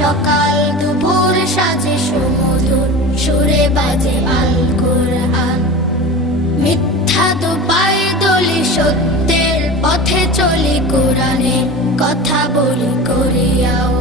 সকাল দুপুর সাজে সুমধুর সুরে বাজে আল কোরআন। মিথ্যা তো পায়ে দলি, সত্যের পথে চলি, কোরআনের কথা বলি করি আওয়াজ।